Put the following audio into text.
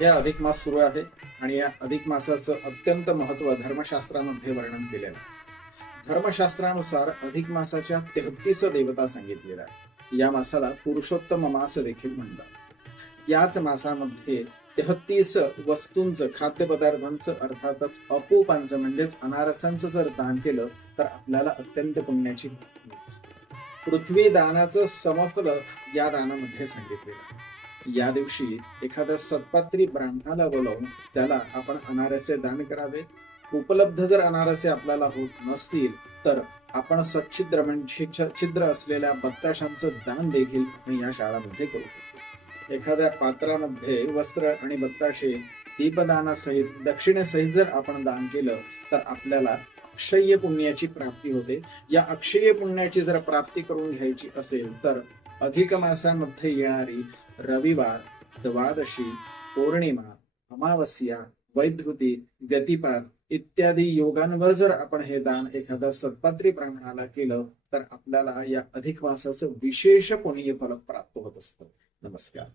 हे अधिक मास सुरू आहे आणि या अधिक मासाचं अत्यंत महत्व धर्मशास्त्रामध्ये वर्णन केलेलं आहे। धर्मशास्त्रानुसार अधिक मासाच्या 33 देवता सांगितलेल्या आहेत। या मासाला पुरुषोत्तम मास देखील म्हणतात। याच मासामध्ये 33 वस्तूंचं, खाद्यपदार्थांचं, अर्थातच अपूपांचं म्हणजेच अनारसांचं जर दान केलं तर आपल्याला अत्यंत पुण्याची प्राप्ती होत असते। पृथ्वी दानाचं समफल या दानामध्ये सांगितलेलं आहे। या दिवशी एखाद्या सत्पात्री ब्राह्मणाला बोलावून त्याला आपण अनारसे दान करावे। उपलब्ध जर अनारसे आपल्याला होत नसतील तर आपण सच्छिद्र म्हणजे छिद्र असलेल्या बत्ताशांचं दान देखील आपण या शाळामध्ये करू शकतो। एखाद्या पात्रामध्ये वस्त्र आणि बत्ताशे दीपदानासहित, दक्षिणेसहित जर आपण दान केलं तर आपल्याला अक्षय्य पुण्याची प्राप्ती होते। या अक्षय्य पुण्याची जर प्राप्ती करून घ्यायची असेल तर अधिक मासामध्ये येणारी रविवार, द्वादशी, पौर्णिमा, अमावस्या, वैधृती, व्यतिपात इत्यादी योगांवर जर आपण हे दान एखाद्या सत्पात्री ब्राह्मणाला केलं तर आपल्याला या अधिक मासाचं विशेष पुण्य फल प्राप्त होत असतं। नमस्कार।